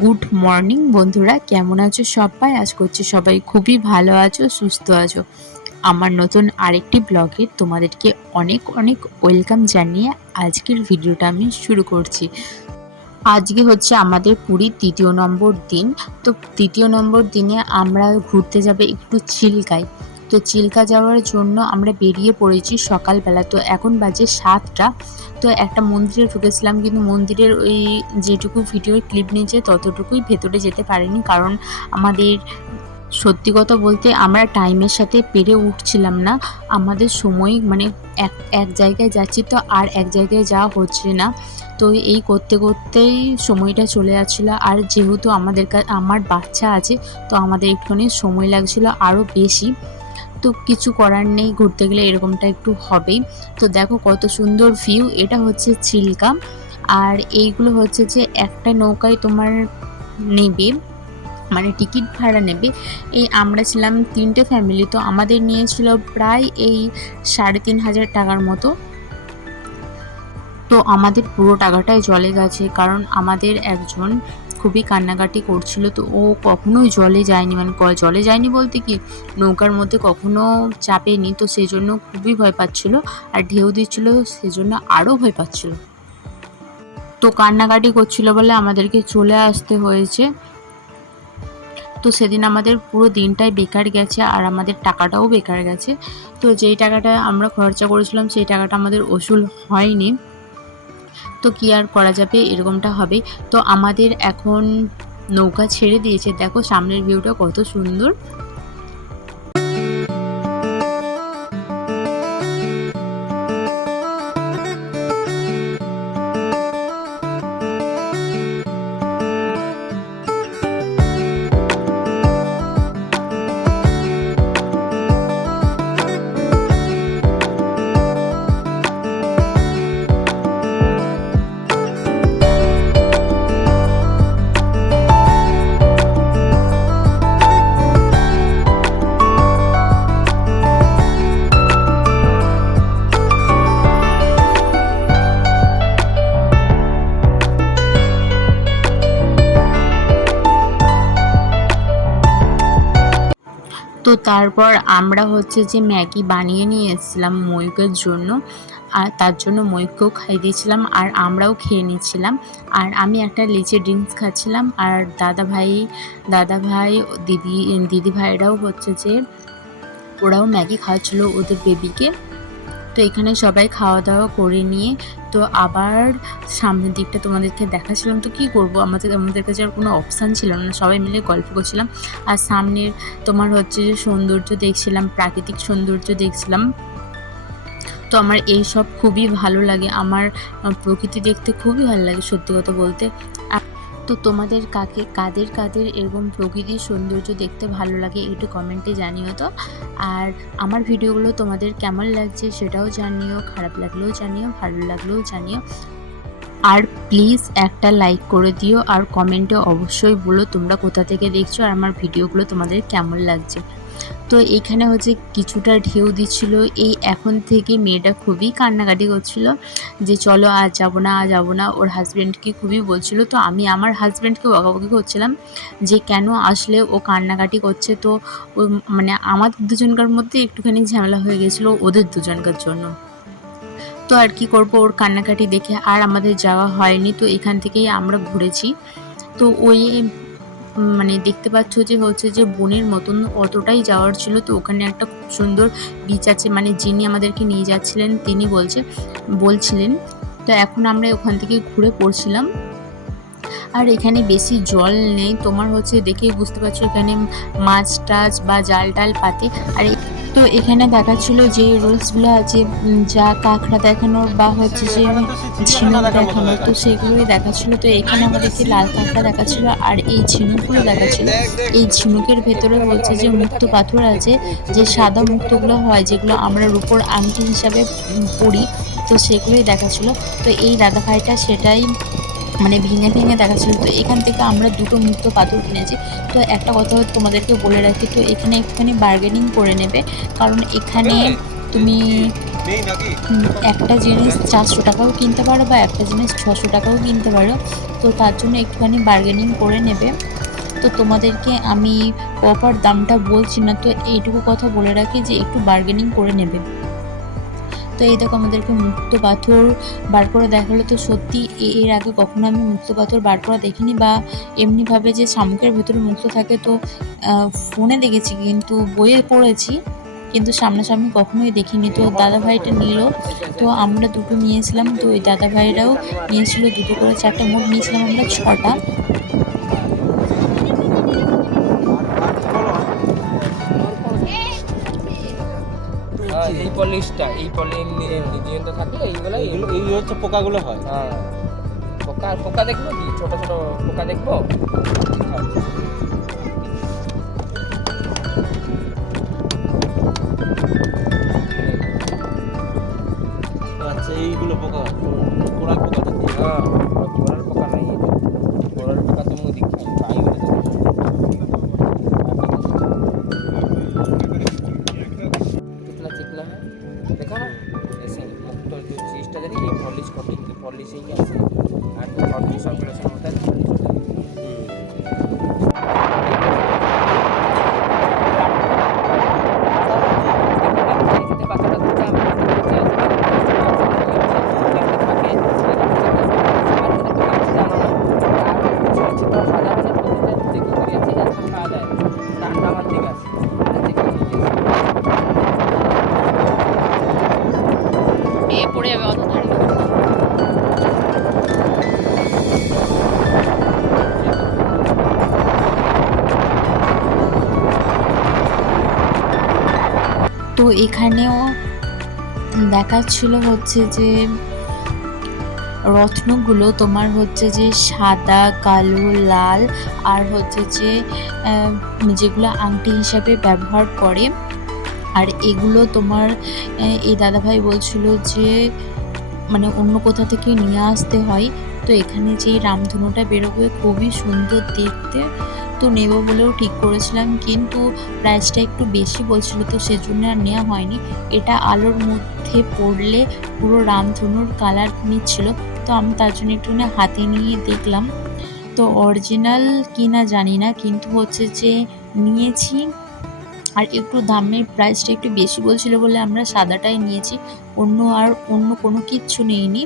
Good morning বন্ধুরা, কেমন আছো সবাই? আজ করছি সবাই খুবই ভালো আছো, সুস্থ আছো। আমার নতুন আরেকটি ব্লগে তোমাদেরকে অনেক অনেক ওয়েলকাম জানিয়ে আজকের ভিডিওটা আমি শুরু করছি। আজকে হচ্ছে আমাদের পুরীর ৩য় নম্বর দিন। তো ৩য় নম্বর দিনে আমরা ঘুরতে যাবে একটু চিল্কায়। তো চিল্কা যাওয়ার জন্য আমরা বেরিয়ে পড়েছি সকালবেলা। তো এখন বাজে ৭টা। তো একটা মন্দিরে ঢুকেছিলাম, কিন্তু মন্দিরের ওই যেটুকু ভিডিওর ক্লিপ নিয়েছে ততটুকুই, ভেতরে যেতে পারিনি। কারণ আমাদের সত্যি কথা বলতে আমরা টাইমের সাথে পেরে উঠছিলাম না। আমাদের সময় মানে এক জায়গায় যাচ্ছি তো আর এক জায়গায় যাওয়া হচ্ছে না। তো এই করতে করতেই সময়টা চলে যাচ্ছিলো। আর যেহেতু আমার বাচ্চা আছে, তো আমাদের একটুখানি সময় লাগছিল আরও বেশি। তো কিছু করার নেই, ঘুরতে গেলে এরকমটা একটু হবেই। তো দেখো কত সুন্দর ভিউ। এটা হচ্ছে চিল্কা। আর এইগুলো হচ্ছে যে একটা নৌকায় তোমার নেবে, মানে টিকিট ভাড়া নেবে। এই আমরা ছিলাম 3টে ফ্যামিলি, তো আমাদের নিয়েছিল প্রায় এই 3,500 টাকার মতো। তো আমাদের পুরো টাকাটাই জলে গেছে, কারণ আমাদের একজন খুবই কান্নাকাটি করছিল। তো ও কখনোই জলে যায়নি, মানে জলে যায়নি বলতে কি, নৌকার মধ্যে কখনো চাপেনি। তো সেই জন্য খুবই ভয় পাচ্ছিল, আর ঢেউ দিচ্ছিল, সেজন্য আরও ভয় পাচ্ছিল। তো কান্নাকাটি করছিল বলে আমাদেরকে চলে আসতে হয়েছে। তো সেদিন আমাদের পুরো দিনটাই বেকার গেছে, আর আমাদের টাকাটাও বেকার গেছে। তো যেই টাকাটা আমরা খরচা করেছিলাম সেই টাকাটা আমাদের ওসুল হয়নি। তো কি আর করা যাবে, এরকমটা হবে। তো আমাদের এখন নৌকা ছেড়ে দিয়েছে। দেখো সামনের ভিউটা কত সুন্দর। তো তারপর আমরা হচ্ছে যে ম্যাগি বানিয়ে নিয়ে এসেছিলাম ময়ূকের জন্য, আর তার জন্য ময়ূককেও খাইয়ে দিয়েছিলাম, আর আমরাও খেয়ে নিচ্ছিলাম। আর আমি একটা লিচি ড্রিঙ্কস খাচ্ছিলাম, আর দাদাভাই দিদি ভাইরাও হচ্ছে যে ওরাও ম্যাগি খাওয়াচ্ছিলো ওদের বেবিকে। তো এখানে সবাই খাওয়া দাওয়া করে নিয়ে তো আবার সামনের দিকটা তোমাদেরকে দেখাচ্ছিলাম। তো কী করবো, আমাদের কাছে আর কোনো অপশান ছিল না, সবাই মিলে গল্প করছিলাম। আর সামনের তোমার হচ্ছে যে সৌন্দর্য দেখছিলাম, প্রাকৃতিক সৌন্দর্য দেখছিলাম। তো আমার এই সব খুবই ভালো লাগে, আমার প্রকৃতি দেখতে খুবই ভালো লাগে সত্যি কথা বলতে। তো তোমাদের কাদের এরকম প্রকৃতির সৌন্দর্য দেখতে ভালো লাগে একটু কমেন্টে জানিও তো। আর আমার ভিডিওগুলো তোমাদের কেমন লাগছে সেটাও জানিও, খারাপ লাগলেও জানিও, ভালো লাগলেও জানিও। আর প্লিজ একটা লাইক করে দিও, আর কমেন্টে অবশ্যই বলো তোমরা কোথা থেকে দেখছো আর আমার ভিডিওগুলো তোমাদের কেমন লাগছে। তো এইখানে হচ্ছে কিছুটা ঢেউ দিচ্ছিল। এই এখন থেকে মেয়েটা খুবই কান্নাকাটি করছিল যে চলো আজ যাবো না। ওর হাজব্যান্ডকে খুবই বলছিল। তো আমি আমার হাজব্যান্ডকে বকাবকি করছিলাম যে কেন আসলে ও কান্নাকাটি করছে। তো মানে আমাদের দুজনকার মধ্যে একটুখানি ঝামেলা হয়ে গেছিলো ওদের দুজনকার জন্য। তো আর কি করব, ওর কান্নাকাটি দেখে আর আমাদের যাওয়া হয়নি। তো এখান থেকেই আমরা ঘুরেছি। তো ওই মানে দেখতে পাচ্ছ যে হচ্ছে যে বনের মতন অতটাই যাওয়ার ছিল। তো ওখানে একটা খুব সুন্দর বিচ আছে, মানে যিনি আমাদেরকে নিয়ে যাচ্ছিলেন তিনি বলছিলেন। তো এখন আমরা ওখান থেকে ঘুরে পড়ছিলাম। আর এখানে বেশি জল নেই, তোমার হচ্ছে দেখেই বুঝতে পারছো এখানে মাছ টাছ বা জাল টাল পাতে। আর তো এখানে দেখাচ্ছিল যে রুলসগুলো আছে, যা কাঁকড়া দেখানোর বা হচ্ছে যে ঝিনুক দেখানোর, তো সেগুলোই দেখাচ্ছিল। তো এখানে আমাদেরকে লাল কাঁকড়া দেখাচ্ছিল আর এই ঝিনুকগুলো দেখাচ্ছিল। এই ঝিনুকের ভেতরে হচ্ছে যে মুক্ত পাথর আছে, যে সাদা মুক্তগুলো হয় যেগুলো আমরা রূপোর আংটি হিসাবে পরি, তো সেগুলোই দেখাচ্ছিল। তো এই দাদা ভাইটা সেটাই মানে ভেঙে ভেঙে দেখাচ্ছিল। তো এখান থেকে আমরা দুটো মুক্ত পাথর কিনেছি। তো একটা কথা তোমাদেরকে বলে রাখি, তো এখানে একটুখানি বার্গেনিং করে নেবে, কারণ এখানে তুমি একটা জিনিস 400 টাকাও কিনতে পারো বা একটা জিনিস 600 টাকাও কিনতে পারো, তো তার জন্য একটুখানি বার্গেনিং করে নেবে। তো তোমাদেরকে আমি প্রপার দামটা বলছি না, তো এইটুকু কথা বলে রাখি যে একটু বার্গেনিং করে নেবে। তো এই দেখো আমাদেরকে মুক্ত পাথর বার করে দেখালো। তো সত্যি এর আগে কখনো আমি মুক্ত পাথর বার করা দেখিনি, বা এমনিভাবে যে শামুকের ভেতরে মুক্ত থাকে তো ফোনে দেখেছি, কিন্তু বইয়ে পড়েছি, কিন্তু সামনাসামনি কখনোই দেখিনি। তো দাদা ভাইটা নিল, তো আমরা দুটো নিয়েছিলাম, তো ওই দাদা ভাইরাও নিয়েছিল দুটো করে, 4টে, মোট নিয়েছিলাম আমরা 6টা। এই পলিশটা এই জীবন্ত থাকলে এইগুলো এই হচ্ছে পোকাগুলো হয়। হ্যাঁ, পোকা দেখবো কি, ছোট ছোট পোকা দেখবো। আচ্ছা, এইগুলো পোকা কোরাল পোকা থাকে। হ্যাঁ, কোরাল পোকা নাই, কোরাল পোকা তো মুই দেখি পাই कितना चिकना है देखा ना, ऐसे मुक्त जो चीज़টা देखी ये पॉलिश कोटिंग की पॉलिश ही আছে আর তো पॉलिश ऑपरेशन होता है पॉलिश होता है। পড়ে যাবে অত ধারে। তো এখানেও দেখাচ্ছিল হচ্ছে যে রত্নগুলো তোমার হচ্ছে যে সাদা, কালো, লাল, আর হচ্ছে যে যেগুলো আংটি হিসাবে ব্যবহার করে। আর এগুলো তোমার এই দাদাভাই বলছিল যে মানে অন্য কোথা থেকে নিয়ে আসতে হয়। তো এখানে যেই রামধনুটা বেরোবে খুবই সুন্দর দেখতে, তো নেব বলেও ঠিক করেছিলাম, কিন্তু প্রাইসটা একটু বেশি বলছিল, তো সেজন্য আর নেওয়া হয়নি। এটা আলোর মধ্যে পড়লে পুরো রামধনুর কালার নিচ্ছিল, তো আমি তার জন্য একটুখানি হাতে নিয়ে দেখলাম। তো অরিজিনাল কিনা জানি না, কিন্তু হচ্ছে যে নিয়েছি। আর একটু দামের প্রাইসটা একটু বেশি বলছিল বলে আমরা সাদাটাই নিয়েছি, অন্য কোনো কিচ্ছু নেইনি।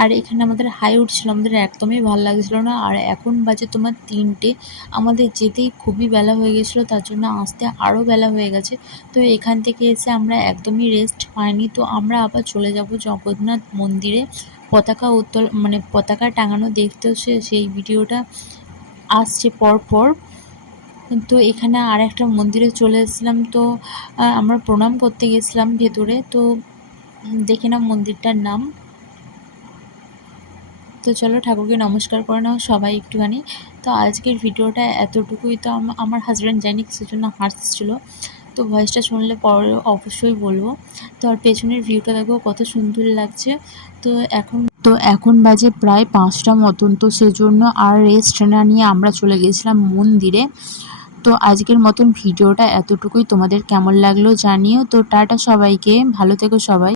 আর এখানে আমাদের হাই উঠছিল, আমাদের একদমই ভালো লাগছিল না। আর এখন বাজে তোমার 3টে, আমাদের যেতেই খুবই বেলা হয়ে গেছিলো, তার জন্য আসতে আরও বেলা হয়ে গেছে। তো এখান থেকে এসে আমরা একদমই রেস্ট পাইনি, তো আমরা আবার চলে যাব জগন্নাথ মন্দিরে পতাকা মানে পতাকা টাঙানো দেখতেও, সেই ভিডিওটা আসছে পর। তো এখানে আর একটা মন্দিরে চলে এসেছিলাম, তো আমরা প্রণাম করতে গেছিলাম ভেতরে, তো দেখে নাও মন্দিরটার নাম। তো চলো ঠাকুরকে নমস্কার করে নাও সবাই একটুখানি। তো আজকের ভিডিওটা এতটুকুই। তো আমার হাজব্যান্ড যায়নি, সেজন্য হাসছিল, তো ভয়েসটা শুনলে পরে অবশ্যই বলবো। তো আর পেছনের ভিউটা দেখো কত সুন্দর লাগছে। তো এখন বাজে প্রায় 5টা মতন, তো সেজন্য আর রেস্ট না নিয়ে আমরা চলে গেছিলাম মন্দিরে। তো আজকের মতন ভিডিওটা এতটুকুই, তোমাদের কেমন লাগলো জানিও। তো টাটা সবাইকে, ভালো থেকো সবাই।